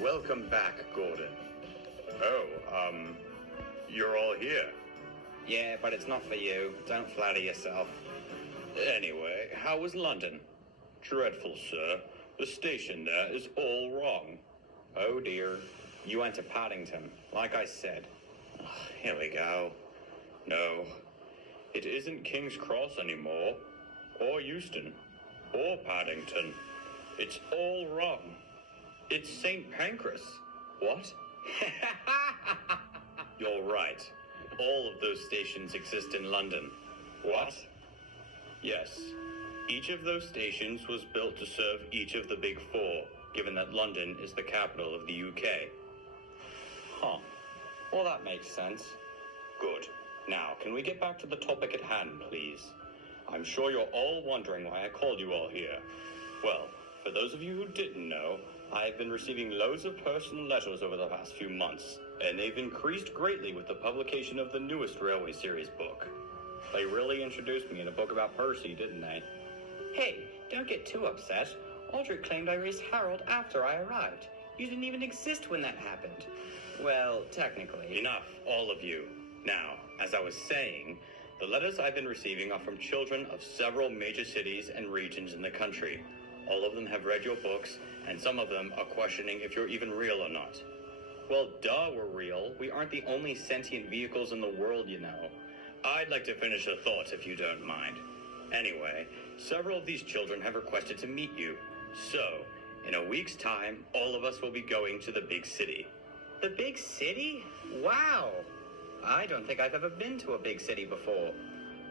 Welcome back, Gordon. Oh, you're all here. Yeah, but it's not for you. Don't flatter yourself. Anyway, how was London? Dreadful, sir. The station there is all wrong. Oh dear. You went to Paddington, like I said. Here we go. No, it isn't King's Cross anymore, or Euston, or Paddington. It's all wrong. It's St. Pancras. What? You're right. All of those stations exist in London. What? Yes. Each of those stations was built to serve each of the big four, given that London is the capital of the UK. Huh. Well, that makes sense. Good. Now, can we get back to the topic at hand, please? I'm sure you're all wondering why I called you all here. Well, for those of you who didn't know, I've been receiving loads of personal letters over the past few months, and they've increased greatly with the publication of the newest Railway Series book. They really introduced me in a book about Percy, didn't they? Hey, don't get too upset. Awdry claimed I raised Harold after I arrived. You didn't even exist when that happened. Well, technically. Enough, all of you. Now, as I was saying, the letters I've been receiving are from children of several major cities and regions in the country. All of them have read your books, and some of them are questioning if you're even real or not. Well, duh, we're real. We aren't the only sentient vehicles in the world, you know. I'd like to finish a thought, if you don't mind. Anyway, several of these children have requested to meet you. So, in a week's time, all of us will be going to the big city. The big city? Wow! I don't think I've ever been to a big city before.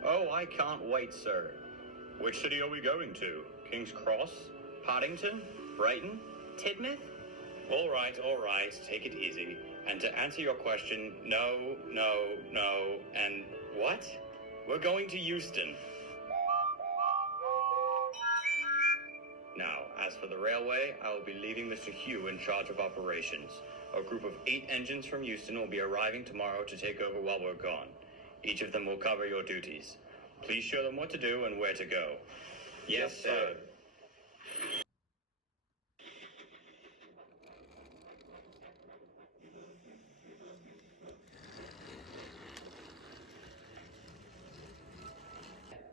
Oh, I can't wait, sir. Which city are we going to? King's Cross? Paddington? Brighton? Tidmouth? All right, take it easy. And to answer your question, no, and what? We're going to Euston. Now, as for the railway, I will be leaving Mr. Hugh in charge of operations. A group of 8 engines from Euston will be arriving tomorrow to take over while we're gone. Each of them will cover your duties. Please show them what to do and where to go. Yes, sir.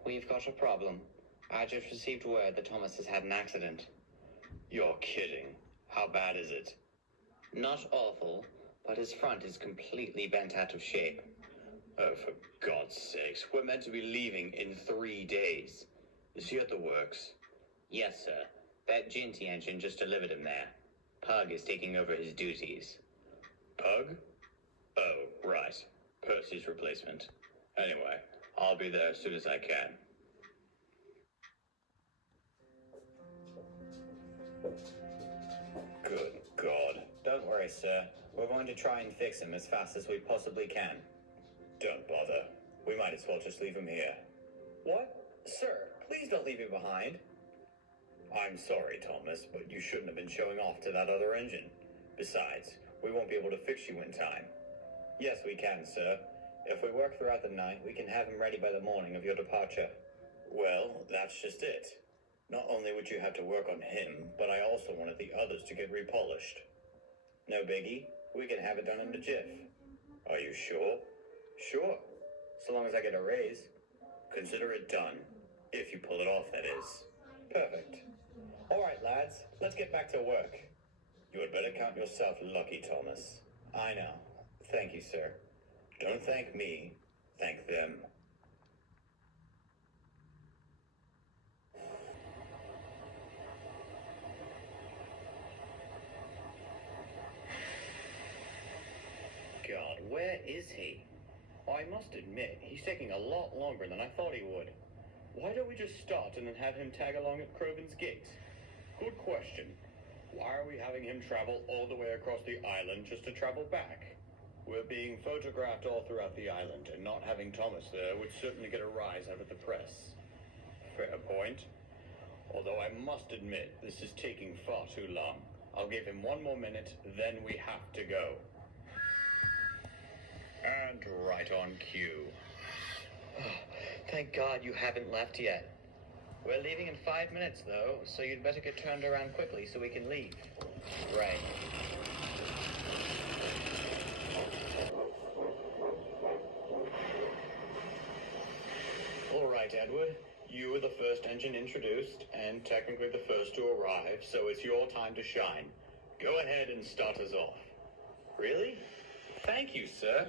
We've got a problem. I just received word that Thomas has had an accident. You're kidding. How bad is it? Not awful, but his front is completely bent out of shape. Oh, for God's sakes. We're meant to be leaving in 3 days. Is he at the works? Yes, sir. That Ginty engine just delivered him there. Pug is taking over his duties. Pug? Oh, right. Percy's replacement. Anyway, I'll be there as soon as I can. Good God. Don't worry, sir. We're going to try and fix him as fast as we possibly can. Don't bother. We might as well just leave him here. What? Sir, please don't leave me behind. I'm sorry, Thomas, but you shouldn't have been showing off to that other engine. Besides, we won't be able to fix you in time. Yes, we can, sir. If we work throughout the night, we can have him ready by the morning of your departure. Well, that's just it. Not only would you have to work on him, but I also wanted the others to get repolished. No biggie. We can have it done in a jiff. Are you sure? Sure. So long as I get a raise. Consider it done. If you pull it off, that is. Perfect. All right, lads. Let's get back to work. You had better count yourself lucky, Thomas. I know. Thank you, sir. Don't thank me. Thank them. God, where is he? I must admit, he's taking a lot longer than I thought he would. Why don't we just start and then have him tag along at Croven's gate? Good question. Why are we having him travel all the way across the island just to travel back? We're being photographed all throughout the island, and not having Thomas there would certainly get a rise out of the press. Fair point. Although I must admit, this is taking far too long. I'll give him 1 more minute, then we have to go. And right on cue. Thank God you haven't left yet. We're leaving in 5 minutes, though, so you'd better get turned around quickly so we can leave. Right. All right, Edward. You were the first engine introduced, and technically the first to arrive, so it's your time to shine. Go ahead and start us off. Really? Thank you, sir.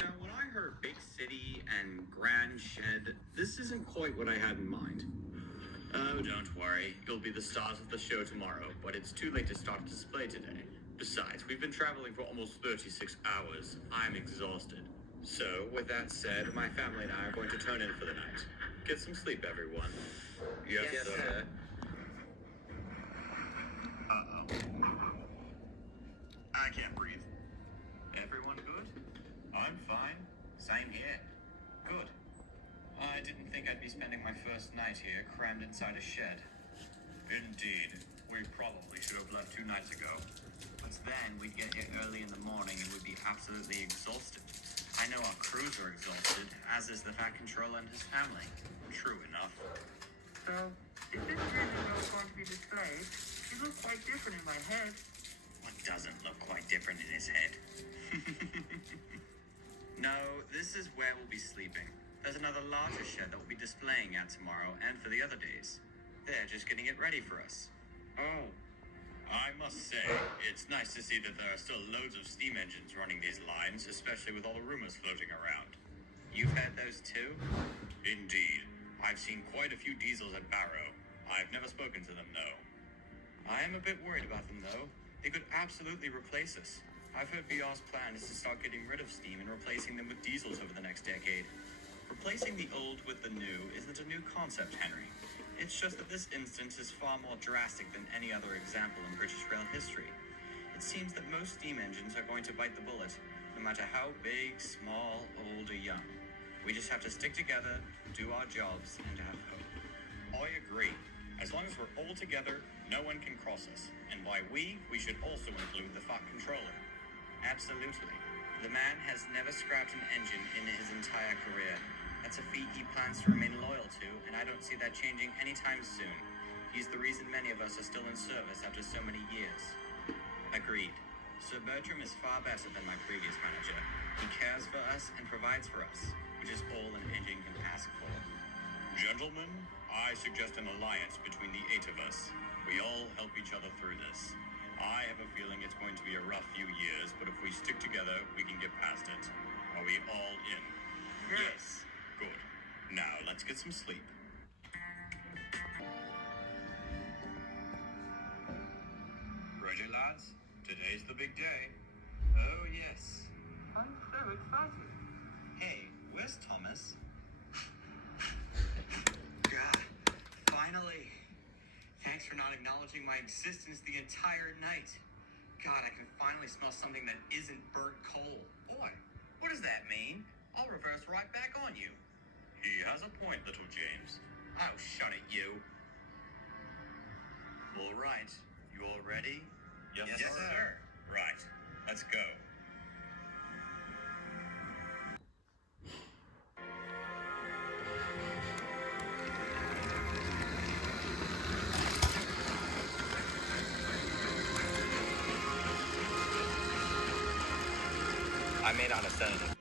Now, when I heard big city and grand shed, this isn't quite what I had in mind. Oh, don't worry. You'll be the stars of the show tomorrow, but it's too late to start a display today. Besides, we've been traveling for almost 36 hours. I'm exhausted. So, with that said, my family and I are going to turn in for the night. Get some sleep, everyone. Yes, sir. Uh-oh. I can't breathe. Everyone good? I'm fine. Same here. Good. I didn't think I'd be spending my first night here crammed inside a shed. Indeed. We probably should have left 2 nights ago. But then we'd get here early in the morning and we'd be absolutely exhausted. I know our crews are exhausted, as is the Fat Controller and his family. True enough. So, if this vision was going to be displayed, it looks quite different in my head. What doesn't look quite different in his head? No, this is where we'll be sleeping. There's another larger shed that we'll be displaying at tomorrow and for the other days. They're just getting it ready for us. Oh. I must say, it's nice to see that there are still loads of steam engines running these lines, especially with all the rumors floating around. You've heard those too? Indeed. I've seen quite a few diesels at Barrow. I've never spoken to them, though. I am a bit worried about them, though. They could absolutely replace us. I've heard BR's plan is to start getting rid of steam and replacing them with diesels over the next decade. Replacing the old with the new isn't a new concept, Henry. It's just that this instance is far more drastic than any other example in British rail history. It seems that most steam engines are going to bite the bullet, no matter how big, small, old, or young. We just have to stick together, do our jobs, and have hope. I agree. As long as we're all together, no one can cross us. And by we should also include the Fat Controller. Absolutely. The man has never scrapped an engine in his entire career. That's a feat he plans to remain loyal to, and I don't see that changing anytime soon. He's the reason many of us are still in service after so many years. Agreed. Sir Bertram is far better than my previous manager. He cares for us and provides for us, which is all an engine can ask for. Gentlemen, I suggest an alliance between the 8 of us. We all help each other through this. I have a feeling it's going to be a rough few years, but if we stick together, we can get past it. Are we all in? Yes. Good. Now, let's get some sleep. Ready, lads? Today's the big day. Oh, yes. I'm so excited. Hey, where's Thomas? God, finally. Thanks for not acknowledging my existence the entire night. God, I can finally smell something that isn't burnt coal. Boy, what does that mean? I'll reverse right back on you. He has a point, little James. Oh, shut it, you. All right. You all ready? Yes, sir. Right. Let's go. I made on a senator.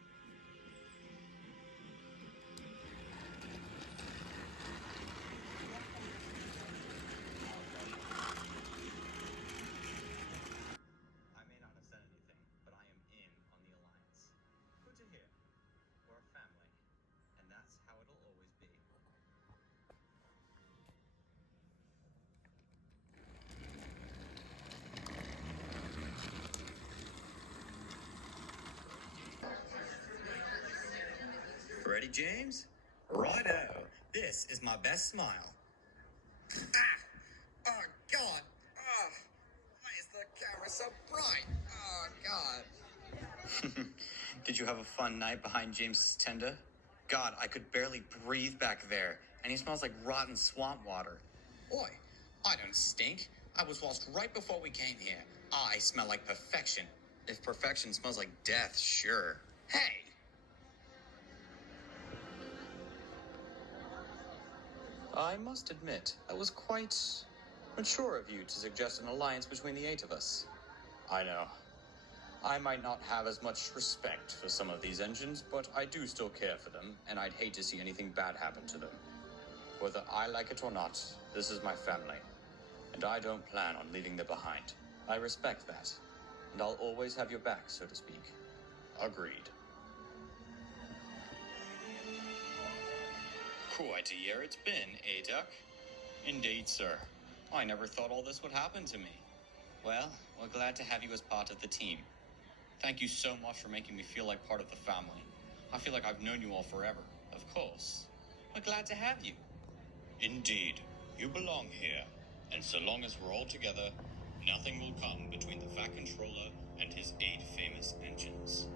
I may not have said anything, but I am in on the alliance. Good to hear. We're a family, and that's how it'll always be. Ready, James? Righto. This is my best smile. Ah! Oh, God! Oh, why is the camera so bright? Oh, God! Did you have a fun night behind James's tender? God, I could barely breathe back there, and he smells like rotten swamp water. Oi, I don't stink. I was washed right before we came here. I smell like perfection. If perfection smells like death, sure. Hey! I must admit, that was quite mature of you to suggest an alliance between the 8 of us. I know. I might not have as much respect for some of these engines, but I do still care for them, and I'd hate to see anything bad happen to them. Whether I like it or not, this is my family, and I don't plan on leaving them behind. I respect that, and I'll always have your back, so to speak. Agreed. Quite a year it's been, eh, Duck? Indeed, sir. I never thought all this would happen to me. Well, we're glad to have you as part of the team. Thank you so much for making me feel like part of the family. I feel like I've known you all forever. Of course. We're glad to have you. Indeed. You belong here. And so long as we're all together, nothing will come between the Fat Controller and his 8 famous engines.